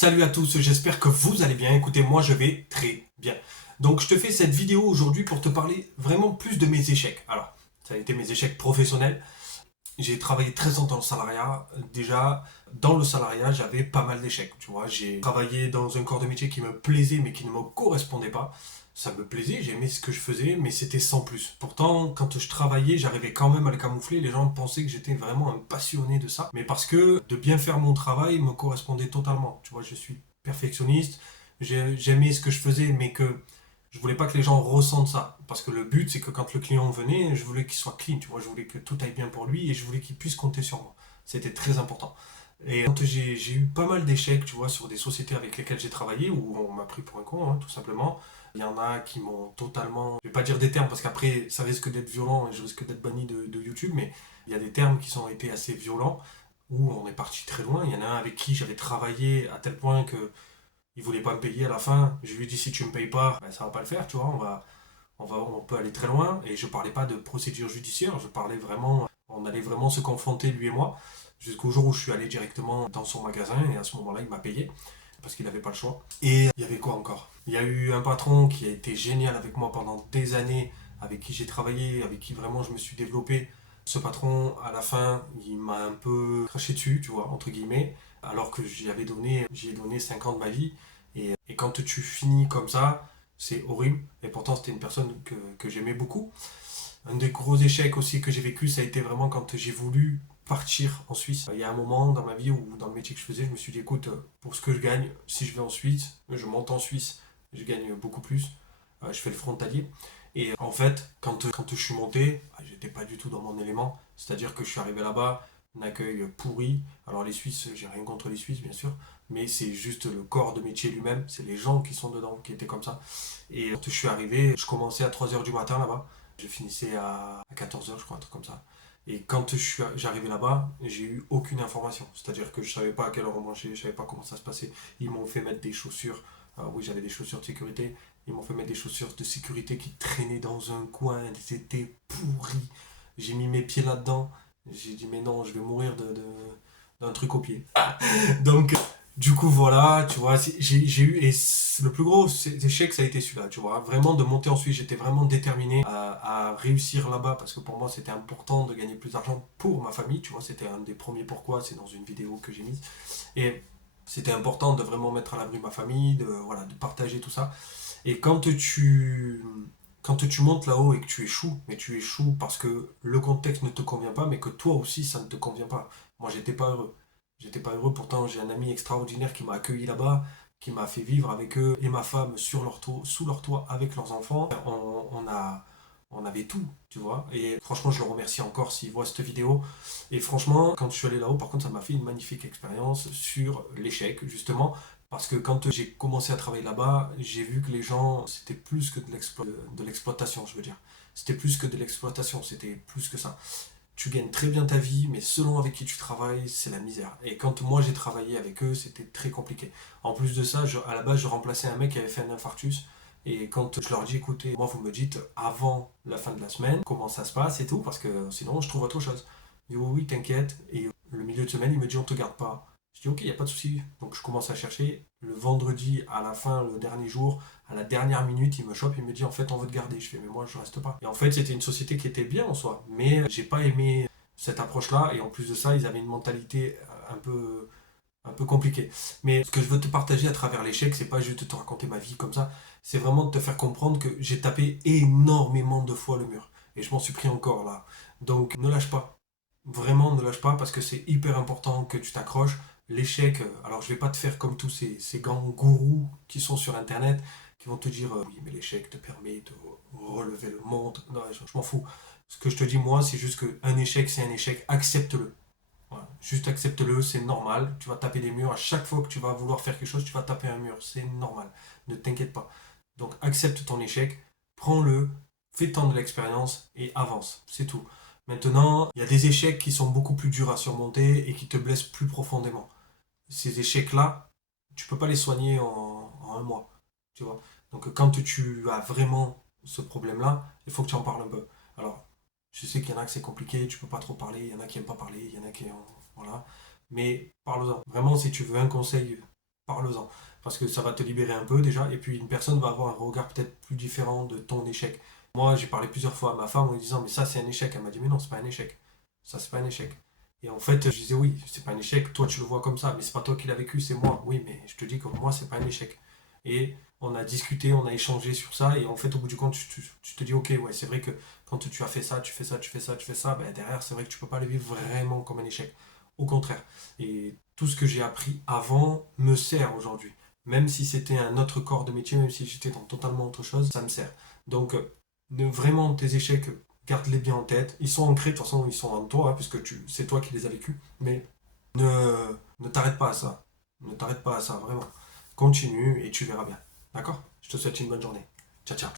Salut à tous, j'espère que vous allez bien. Écoutez, moi je vais très bien. Donc je te fais cette vidéo aujourd'hui pour te parler vraiment plus de mes échecs. Alors, ça a été mes échecs professionnels. J'ai travaillé 13 ans dans le salariat. Déjà, dans le salariat, j'avais pas mal d'échecs. Tu vois, j'ai travaillé dans un corps de métier qui me plaisait mais qui ne me correspondait pas. Ça me plaisait, j'aimais ce que je faisais, mais c'était sans plus. Pourtant, quand je travaillais, j'arrivais quand même à le camoufler. Les gens pensaient que j'étais vraiment un passionné de ça. Mais parce que de bien faire mon travail me correspondait totalement. Tu vois, je suis perfectionniste. J'aimais ce que je faisais, mais que je voulais pas que les gens ressentent ça. Parce que le but, c'est que quand le client venait, je voulais qu'il soit clean. Tu vois, je voulais que tout aille bien pour lui et je voulais qu'il puisse compter sur moi. C'était très important. Et quand j'ai eu pas mal d'échecs, tu vois, sur des sociétés avec lesquelles j'ai travaillé, où on m'a pris pour un con, hein, tout simplement. Il y en a qui m'ont totalement... Je vais pas dire des termes parce qu'après, ça risque d'être violent et je risque d'être banni de YouTube, mais il y a des termes qui ont été assez violents, où on est parti très loin. Il y en a un avec qui j'avais travaillé à tel point que il voulait pas me payer à la fin. Je lui ai dit si tu me payes pas, ben, ça va pas le faire, tu vois, on peut aller très loin. Et je parlais pas de procédure judiciaire, je parlais vraiment, on allait vraiment se confronter lui et moi, jusqu'au jour où je suis allé directement dans son magasin et à ce moment-là il m'a payé parce qu'il n'avait pas le choix. Et il y avait quoi encore? Il y a eu un patron qui a été génial avec moi pendant des années, avec qui j'ai travaillé, avec qui vraiment je me suis développé. Ce patron, à la fin, il m'a un peu craché dessus, tu vois, entre guillemets, alors que j'y ai donné 5 ans de ma vie. Et quand tu finis comme ça, c'est horrible. Et pourtant, c'était une personne que j'aimais beaucoup. Un des gros échecs aussi que j'ai vécu, ça a été vraiment quand j'ai voulu partir en Suisse. Il y a un moment dans ma vie où, dans le métier que je faisais, je me suis dit, écoute, pour ce que je gagne, si je vais en Suisse, je monte en Suisse, je gagne beaucoup plus. Je fais le frontalier. Et en fait, quand je suis monté, j'étais pas du tout dans mon élément. C'est-à-dire que je suis arrivé là-bas, un accueil pourri. Alors les Suisses, j'ai rien contre les Suisses, bien sûr, mais c'est juste le corps de métier lui-même, c'est les gens qui sont dedans, qui étaient comme ça. Et quand je suis arrivé, je commençais à 3 heures du matin là-bas. Je finissais à 14 heures, je crois, un truc comme ça. Et quand j'arrivais là-bas, j'ai eu aucune information. C'est-à-dire que je savais pas à quelle heure on mangeait, je savais pas comment ça se passait. Ils m'ont fait mettre des chaussures. Oui, j'avais des chaussures de sécurité. Ils m'ont fait mettre des chaussures de sécurité qui traînaient dans un coin. Elles étaient pourries. J'ai mis mes pieds là-dedans. J'ai dit, mais non, je vais mourir d'un truc au pied. Donc, du coup, voilà, tu vois, j'ai eu, et le plus gros échec, ça a été celui-là, tu vois, vraiment de monter en Suisse, j'étais vraiment déterminé à réussir là-bas, parce que pour moi, c'était important de gagner plus d'argent pour ma famille, tu vois, c'était un des premiers pourquoi, c'est dans une vidéo que j'ai mise, et c'était important de vraiment mettre à l'abri ma famille, voilà, de partager tout ça, et quand tu montes là-haut et que tu échoues, mais tu échoues parce que le contexte ne te convient pas, mais que toi aussi, ça ne te convient pas. Moi, j'étais pas heureux. J'étais pas heureux, pourtant j'ai un ami extraordinaire qui m'a accueilli là-bas, qui m'a fait vivre avec eux et ma femme sous leur toit avec leurs enfants. On avait tout, tu vois. Et franchement, je le remercie encore s'il voit cette vidéo. Et franchement, quand je suis allé là-haut, par contre, ça m'a fait une magnifique expérience sur l'échec, justement. Parce que quand j'ai commencé à travailler là-bas, j'ai vu que les gens, c'était plus que de l'exploitation, je veux dire. C'était plus que de l'exploitation, c'était plus que ça. Tu gagnes très bien ta vie, mais selon avec qui tu travailles, c'est la misère. Et quand moi j'ai travaillé avec eux, c'était très compliqué. En plus de ça, à la base, je remplaçais un mec qui avait fait un infarctus. Et quand je leur dis, écoutez, moi vous me dites avant la fin de la semaine comment ça se passe et tout, parce que sinon je trouve autre chose. Il dit, oui, oui, t'inquiète. Et le milieu de semaine, il me dit, on te garde pas. Je dis, ok, il n'y a pas de souci. Donc je commence à chercher. Le vendredi, à la fin, le dernier jour, à la dernière minute, il me chope, il me dit en fait on veut te garder. Je fais mais moi je reste pas. Et en fait c'était une société qui était bien en soi, mais j'ai pas aimé cette approche-là et en plus de ça ils avaient une mentalité un peu compliquée. Mais ce que je veux te partager à travers l'échec, c'est pas juste de te raconter ma vie comme ça, c'est vraiment de te faire comprendre que j'ai tapé énormément de fois le mur et je m'en suis pris encore là. Donc ne lâche pas. Vraiment, ne lâche pas parce que c'est hyper important que tu t'accroches. L'échec, alors je vais pas te faire comme tous ces grands gourous qui sont sur internet qui vont te dire oui, mais l'échec te permet de relever le monde. Non, je m'en fous. Ce que je te dis, moi, c'est juste qu'un échec, c'est un échec. Accepte-le. Voilà. Juste accepte-le, c'est normal. Tu vas taper des murs. À chaque fois que tu vas vouloir faire quelque chose, tu vas taper un mur. C'est normal. Ne t'inquiète pas. Donc accepte ton échec, prends-le, fais-t'en de l'expérience et avance. C'est tout. Maintenant, il y a des échecs qui sont beaucoup plus durs à surmonter et qui te blessent plus profondément. Ces échecs-là, tu peux pas les soigner en un mois. Tu vois. Donc quand tu as vraiment ce problème-là, il faut que tu en parles un peu. Alors, je sais qu'il y en a que c'est compliqué, tu peux pas trop parler, il y en a qui aiment pas parler, il y en a qui... Voilà. Mais parle-en. Vraiment, si tu veux un conseil parle-en. Parce que ça va te libérer un peu déjà, et puis une personne va avoir un regard peut-être plus différent de ton échec. Moi, j'ai parlé plusieurs fois à ma femme en lui disant, mais ça c'est un échec. Elle m'a dit, mais non, c'est pas un échec. Ça, c'est pas un échec. Et en fait, je disais, oui, c'est pas un échec, toi tu le vois comme ça, mais c'est pas toi qui l'as vécu, c'est moi. Oui, mais je te dis que moi, c'est pas un échec. Et on a discuté, on a échangé sur ça, et en fait, au bout du compte, tu te dis, ok, ouais, c'est vrai que quand tu as fait ça, tu fais ça, tu fais ça, tu fais ça, ben derrière, c'est vrai que tu peux pas le vivre vraiment comme un échec. Au contraire. Et tout ce que j'ai appris avant me sert aujourd'hui. Même si c'était un autre corps de métier, même si j'étais dans totalement autre chose, ça me sert. Donc, vraiment, tes échecs, garde-les bien en tête. Ils sont ancrés, de toute façon, ils sont en toi, hein, puisque c'est toi qui les as vécus. Mais ne t'arrête pas à ça. Ne t'arrête pas à ça, vraiment. Continue et tu verras bien. D'accord? Je te souhaite une bonne journée. Ciao, ciao.